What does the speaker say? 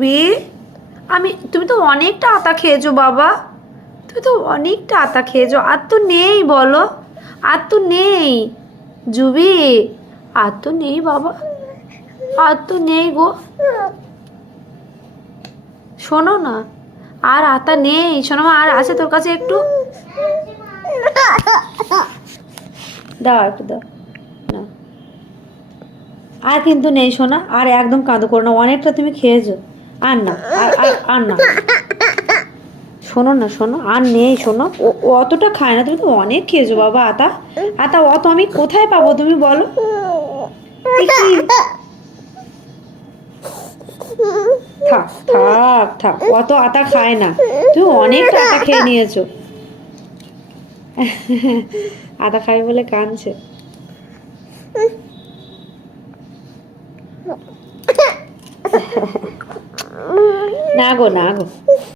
B তুমি তো অনেকটা আতা খেয়েছো বাবা, তুমি তো অনেকটা আতা খেয়েছো। আর তো নেই বলো, আর তো নেই জুবি, আর তো নেই বাবা, আর তো নেই গো। শোনো না, আর আতা নেই শোনো মা, আর আছে তোর কাছে একটু? দাও একটু দাও না, আর কিন্তু নেই শোনা, আর একদম কাঁদো করো না, অনেকটা তুমি খেয়েছো। আর না, আর না, শোনো না শোনো, আর নেই শোনো, ও অতটা খায় না, তুমি তো অনেক খেয়েছো বাবা আতা। আতা অত আমি কোথায় পাবো তুমি বলো? এ কি? থাক থাক থাক, অত আতা খায় না, তুমি অনেকটা আতা খেয়ে নিয়েছো। আতা খাবে বলে কাঁদছে। না গো না গো।